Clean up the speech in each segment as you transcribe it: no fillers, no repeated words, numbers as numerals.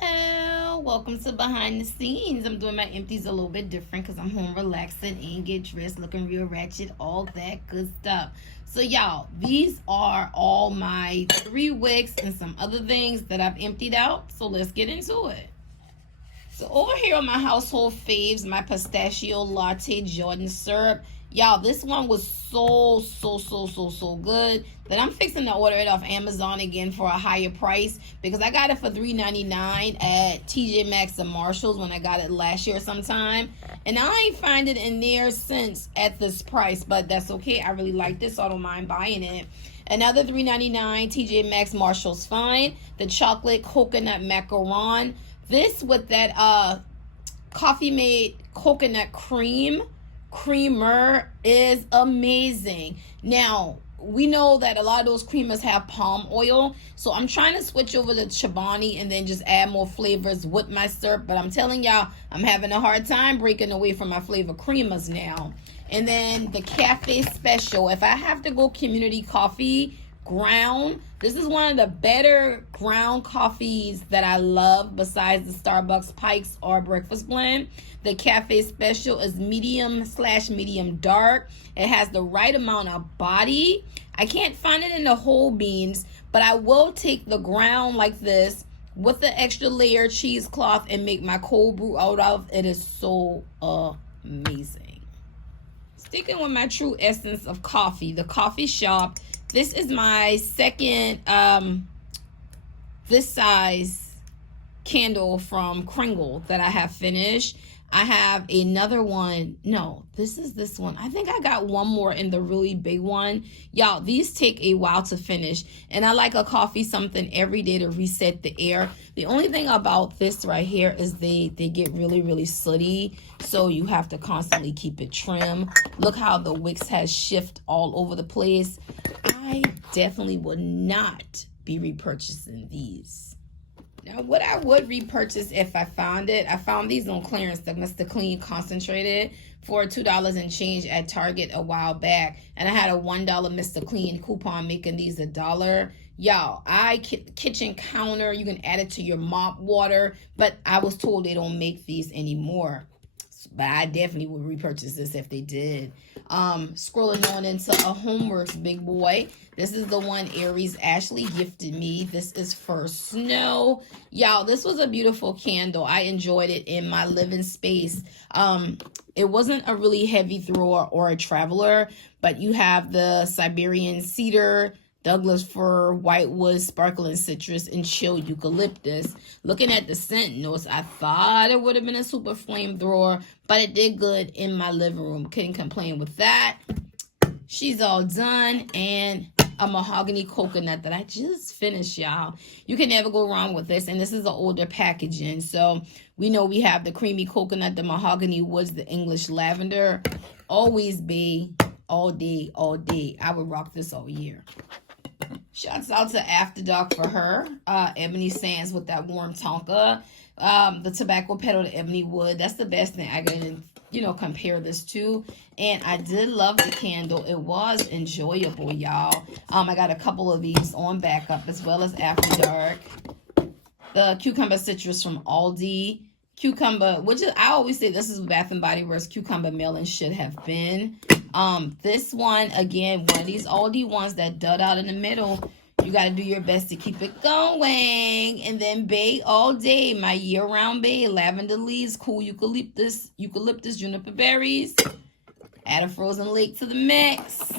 Well, welcome to behind the scenes. I'm doing my empties a little bit different because I'm home relaxing and get dressed, looking real ratchet, all that good stuff. So y'all, these are all my 3 wicks and some other things that I've emptied out. So let's get into it. So over here on my household faves, my pistachio latte Jordan syrup. Y'all, this one was so good that I'm fixing to order it off Amazon again for a higher price because I got it for $3.99 at TJ Maxx and Marshalls when I got it last year sometime. And I ain't find it in there since at this price, but that's okay. I really like this, so I don't mind buying it. Another $3.99 TJ Maxx Marshalls fine. The chocolate coconut macaron. This with that coffee made coconut creamer is amazing. Now, we know that a lot of those creamers have palm oil, so I'm trying to switch over to Chobani and then just add more flavors with my syrup, but I'm telling y'all, I'm having a hard time breaking away from my flavor creamers now. And then the cafe special, if I have to go community coffee ground, this is one of the better ground coffees that I love besides the Starbucks Pikes or breakfast blend. The cafe special is medium/medium dark. It has the right amount of body. I can't find it in the whole beans, but I will take the ground like this with the extra layer cheesecloth and make my cold brew out of. It is so amazing. Sticking with my true essence of coffee, the coffee shop. This is my second this size candle from Kringle that I have finished. I have another one. No, this is this one. I think I got one more in the really big one. Y'all, these take a while to finish. And I like a coffee something every day to reset the air. The only thing about this right here is they get really sooty. So you have to constantly keep it trim. Look how the wicks has shift all over the place. I definitely would not be repurchasing these. Now, what I would repurchase if I found it, I found these on clearance, the Mr. Clean Concentrated for $2 and change at Target a while back. And I had a $1 Mr. Clean coupon making these $1. Y'all, kitchen counter, you can add it to your mop water, but I was told they don't make these anymore. But I definitely would repurchase this if they did. Scrolling on into a Homeworks big boy. This is the one Aries Ashley gifted me. This is for snow. Y'all, this was a beautiful candle. I enjoyed it in my living space. It wasn't a really heavy thrower or a traveler, but you have the Siberian cedar, Douglas fir, whitewood, sparkling citrus, and chill eucalyptus. Looking at the scent notes, I thought it would have been a super flamethrower, but it did good in my living room. Couldn't complain with that. She's all done, and a mahogany coconut that I just finished, y'all. You can never go wrong with this, and this is an older packaging. So we know we have the creamy coconut, the mahogany woods, the English lavender. Always be all day. I would rock this all year. Shouts out to After Dark for her. Ebony Sands with that warm tonka. The tobacco petal, the ebony wood. That's the best thing I can, compare this to. And I did love the candle. It was enjoyable, y'all. I got a couple of these on backup as well as After Dark. The cucumber citrus from Aldi. Cucumber, which is, I always say this is Bath and Body Works cucumber melon should have been. This one, again, one of these Aldi ones that dud out in the middle. You got to do your best to keep it going. And then Bay all day, my year-round Bay, lavender leaves, cool eucalyptus, juniper berries. Add a frozen lake to the mix.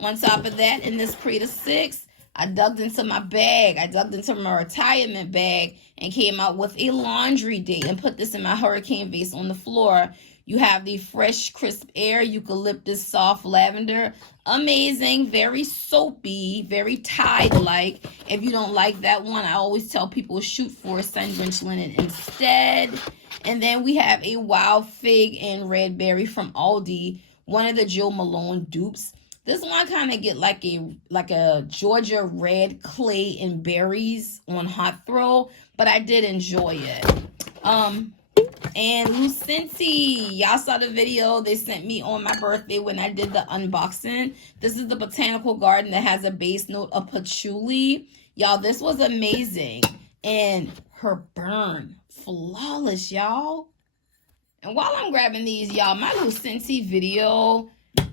On top of that, in this crate of 6, I dug into my bag. I dug into my retirement bag and came out with a laundry day and put this in my hurricane vase on the floor. You have the fresh, crisp air, eucalyptus, soft lavender. Amazing, very soapy, very Tide-like. If you don't like that one, I always tell people shoot for sun-drenched linen instead. And then we have a wild fig and red berry from Aldi, one of the Joe Malone dupes. This one kind of get like a Georgia red clay and berries on hot throw, but I did enjoy it. And Lucenti, y'all saw the video they sent me on my birthday when I did the unboxing. This is the Botanical Garden that has a base note of patchouli. Y'all, this was amazing. And her burn. Flawless, y'all. And while I'm grabbing these, y'all, my little Scentsy video,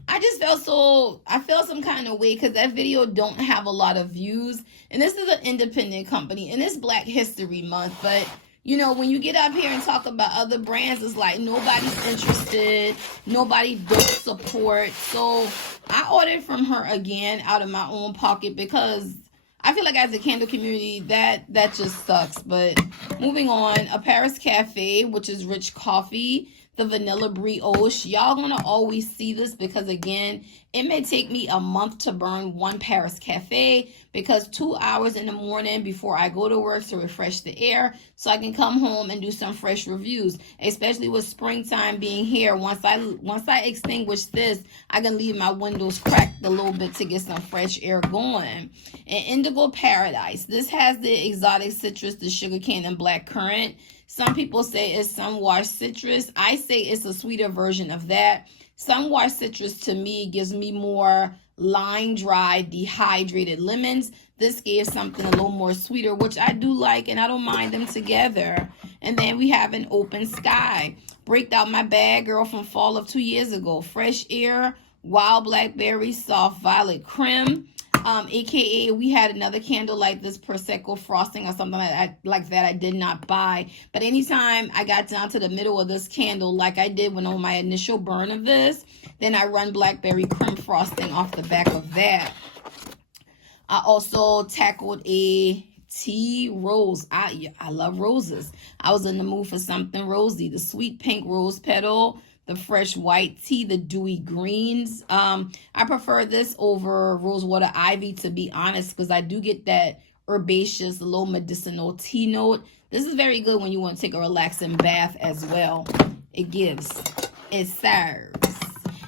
I just I felt some kind of way because that video don't have a lot of views. And this is an independent company and it's Black History Month. But, you know, when you get up here and talk about other brands, it's like nobody's interested. Nobody don't support. So I ordered from her again out of my own pocket because I feel like as a candle community, that just sucks. But moving on, a Paris Cafe, which is rich coffee, the vanilla brioche. Y'all gonna always see this because, again, it may take me a month to burn one Paris Cafe because 2 hours in the morning before I go to work to refresh the air so I can come home and do some fresh reviews, especially with springtime being here. Once I extinguish this, I can leave my windows cracked a little bit to get some fresh air going. And Indigo Paradise. This has the exotic citrus, the sugarcane, and black currant. Some people say it's sun-washed citrus. I say it's a sweeter version of that. Sun-washed citrus to me gives me more line-dried, dehydrated lemons. This gave something a little more sweeter, which I do like, and I don't mind them together. And then we have an Open Sky. Breaked out my bag, girl, from fall of 2 years ago. Fresh Air, Wild Blackberry, Soft Violet Creme. AKA we had another candle like this, Prosecco frosting or something like that I did not buy. But anytime I got down to the middle of this candle, like I did when on my initial burn of this, then I run blackberry creme frosting off the back of that. I also tackled a tea rose. I love roses. I was in the mood for something rosy. The sweet pink rose petal, the fresh white tea, the dewy greens. I prefer this over rosewater ivy, to be honest, because I do get that herbaceous, low medicinal tea note. This is very good when you want to take a relaxing bath as well. It gives, it serves.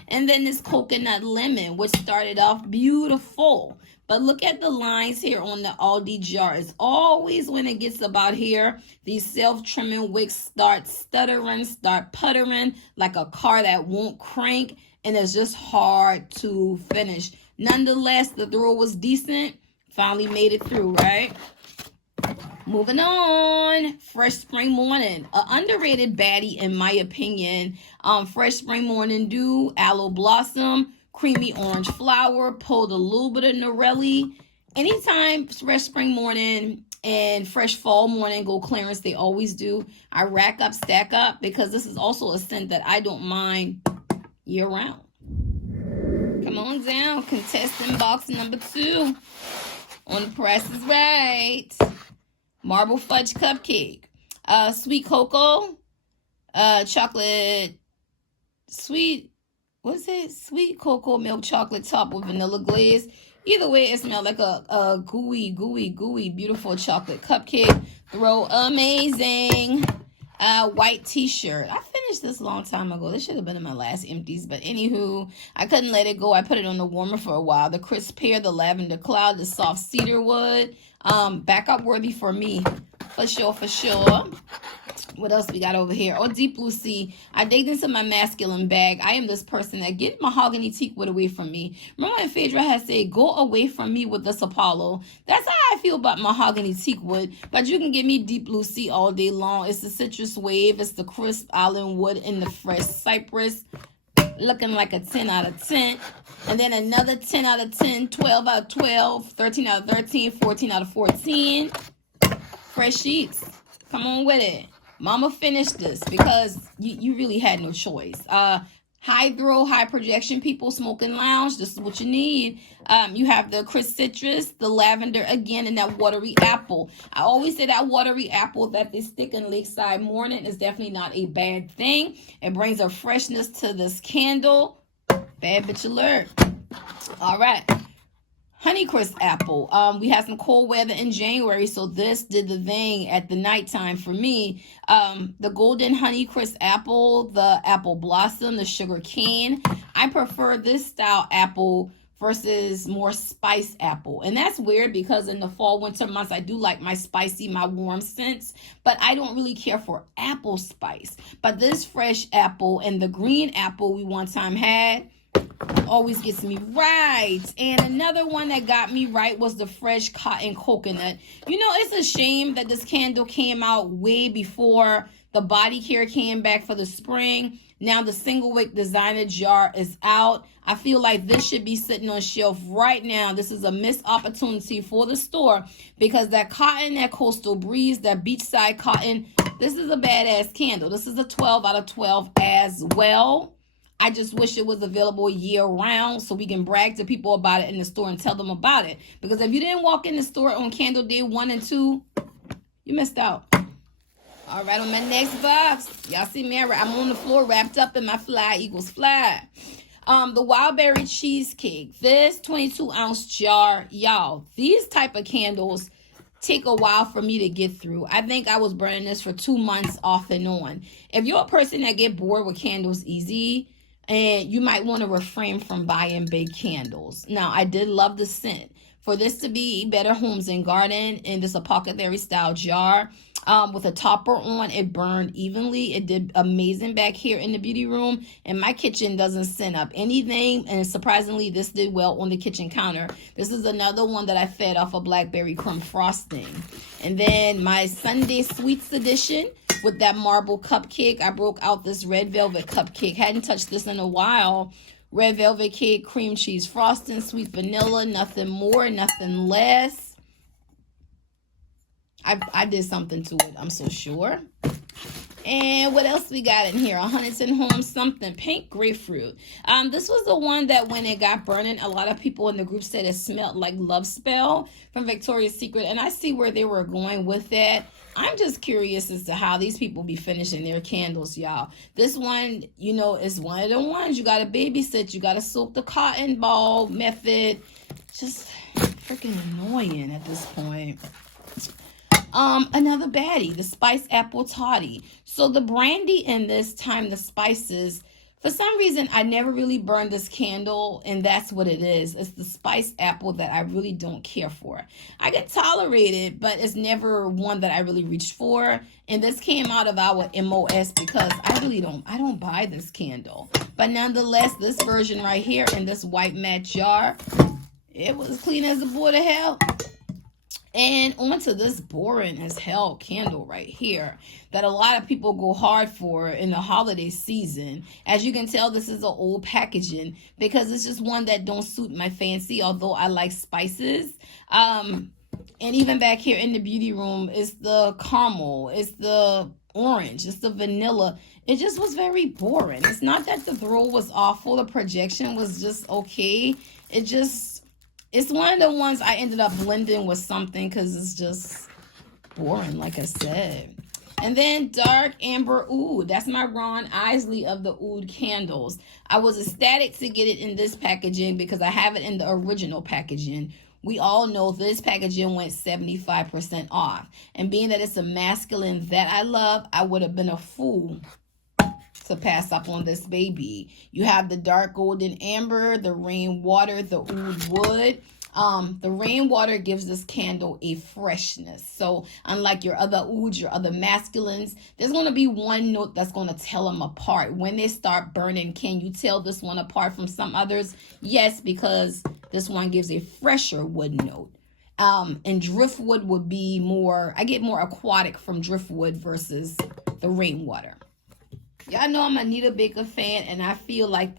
And then this coconut lemon, which started off beautiful. But look at the lines here on the Aldi jar. It's always when it gets about here, these self-trimming wicks start stuttering, start puttering like a car that won't crank. And it's just hard to finish. Nonetheless, the throw was decent. Finally made it through, right? Moving on, Fresh Spring Morning, an underrated baddie in my opinion. Fresh Spring Morning Dew, Aloe Blossom, Creamy Orange Flower, pulled a little bit of Norelli. Anytime Fresh Spring Morning and Fresh Fall Morning go clearance, they always do. I rack up, stack up, because this is also a scent that I don't mind year round. Come on down, contestant box number 2 on The Price is Right. Marble Fudge Cupcake, sweet cocoa, chocolate, sweet cocoa milk chocolate top with vanilla glaze. Either way, it smelled like a gooey, beautiful chocolate cupcake. Throw amazing. White t-shirt. I finished this a long time ago. This should have been in my last empties, but anywho, I couldn't let it go. I put it on the warmer for a while. The crisp pear, the lavender cloud, the soft cedar wood. Backup worthy for me, for sure. What else we got over here? Oh, Deep Blue Sea. I digged into my masculine bag. I am this person that get mahogany teak wood away from me. Remember when Phaedra has said, go away from me with this Apollo? That's how I feel about mahogany teak wood. But you can give me Deep Blue Sea all day long. It's the citrus wave. It's the crisp island wood and the fresh cypress. Looking like a 10 out of 10. And then another 10 out of 10, 12 out of 12, 13 out of 13, 14 out of 14. Fresh sheets. Come on with it. Mama finished this because you really had no choice. Hydro, high projection people, smoking lounge. This is what you need. You have the crisp citrus, the lavender again, and that watery apple. I always say that watery apple that they stick in Lakeside Morning is definitely not a bad thing. It brings a freshness to this candle. Bad bitch alert. All right. Honeycrisp apple. We had some cold weather in January, so this did the thing at the nighttime for me. The golden Honeycrisp apple, the apple blossom, the sugar cane. I prefer this style apple versus more spiced apple. And that's weird because in the fall, winter months, I do like my spicy, my warm scents, but I don't really care for apple spice. But this fresh apple and the green apple we one time had, always gets me right. And another one that got me right was the fresh cotton coconut. You know, it's a shame that this candle came out way before the body care came back for the spring. Now the single wick designer jar is out. I feel like this should be sitting on shelf right now. This is a missed opportunity for the store because that cotton, that coastal breeze, that beachside cotton, this is a badass candle. This is a 12 out of 12 as well. I just wish it was available year round so we can brag to people about it in the store and tell them about it. Because if you didn't walk in the store on candle day 1 and 2, you missed out. All right, on my next box, y'all see me, I'm on the floor wrapped up in my Fly Eagles Fly. The Wild Berry Cheesecake. This 22-ounce jar, y'all, these type of candles take a while for me to get through. I think I was burning this for 2 months off and on. If you're a person that get bored with candles easy, and you might want to refrain from buying big candles. Now, I did love the scent. For this to be Better Homes and Garden in this apothecary style jar with a topper on, it burned evenly. It did amazing back here in the beauty room, and my kitchen doesn't scent up anything, and surprisingly this did well on the kitchen counter. This is another one that I fed off a blackberry crumb frosting. And then my Sunday Sweets edition with that marble cupcake. I broke out this red velvet cupcake. Hadn't touched this in a while. Red velvet cake, cream cheese frosting, sweet vanilla, nothing more, nothing less. I did something to it, I'm so sure. And what else we got in here? A Huntington Homes something, pink grapefruit. This was the one that when it got burning, a lot of people in the group said it smelled like Love Spell from Victoria's Secret. And I see where they were going with that. I'm just curious as to how these people be finishing their candles, y'all. This one, you know, is one of the ones you got to babysit. You got to soak the cotton ball method. Just freaking annoying at this point. Another baddie, the Spice Apple Toddy. So the brandy in this time, the spices, for some reason, I never really burned this candle, and that's what it is. It's the spiced apple that I really don't care for. I can tolerate it, but it's never one that I really reached for. And this came out of our MOS because I don't buy this candle. But nonetheless, this version right here in this white matte jar, it was clean as a board of hell. And onto this boring as hell candle right here that a lot of people go hard for in the holiday season. As you can tell, this is an old packaging because it's just one that don't suit my fancy, although I like spices. And even back here in the beauty room, it's the caramel, it's the orange, it's the vanilla. It just was very boring. It's not that the throw was awful, the projection was just okay. It's one of the ones I ended up blending with something because it's just boring, like I said. And then Dark Amber Oud. That's my Ron Isley of the Oud candles. I was ecstatic to get it in this packaging because I have it in the original packaging. We all know this packaging went 75% off. And being that it's a masculine that I love, I would have been a fool to pass up on this baby. You have the dark golden amber, the rainwater, the oud wood. The rainwater gives this candle a freshness. So unlike your other ouds, your other masculines, there's going to be one note that's going to tell them apart. When they start burning, can you tell this one apart from some others? Yes, because this one gives a fresher wood note. And driftwood would be more, I get more aquatic from driftwood versus the rainwater. Y'all know I'm a Anita Baker fan, and I feel like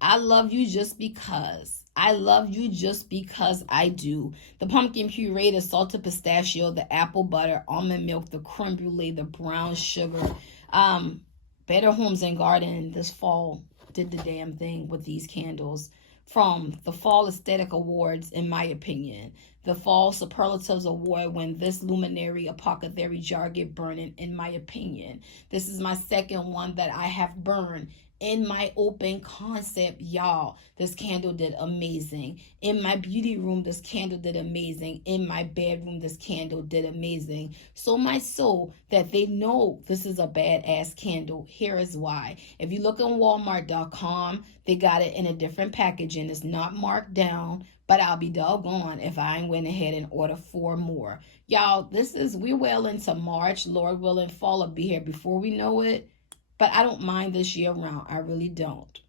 I love you just because. I love you just because I do. The pumpkin puree, the salted pistachio, the apple butter, almond milk, the creme brulee, the brown sugar. Better Homes and Garden this fall did the damn thing with these candles. From the Fall Aesthetic Awards, in my opinion. The Fall Superlatives Award when this luminary apothecary jar get burning, in my opinion. This is my second one that I have burned in my open concept, y'all. This candle did amazing. In my beauty room, this candle did amazing. In my bedroom, this candle did amazing. So much so that they know this is a badass candle. Here is why. If you look on Walmart.com, they got it in a different packaging. It's not marked down, but I'll be doggone if I ain't went ahead and order 4 more. Y'all, we're well into March. Lord willing, fall will be here before we know it. But I don't mind this year round. I really don't.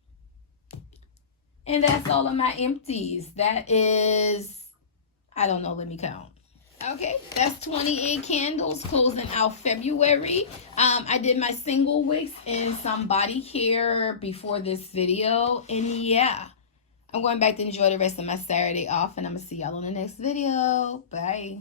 And that's all of my empties. That is, I don't know, let me count. Okay, that's 28 candles closing out February. I did my single wicks and some body care before this video. And yeah, I'm going back to enjoy the rest of my Saturday off. And I'm going to see y'all on the next video. Bye.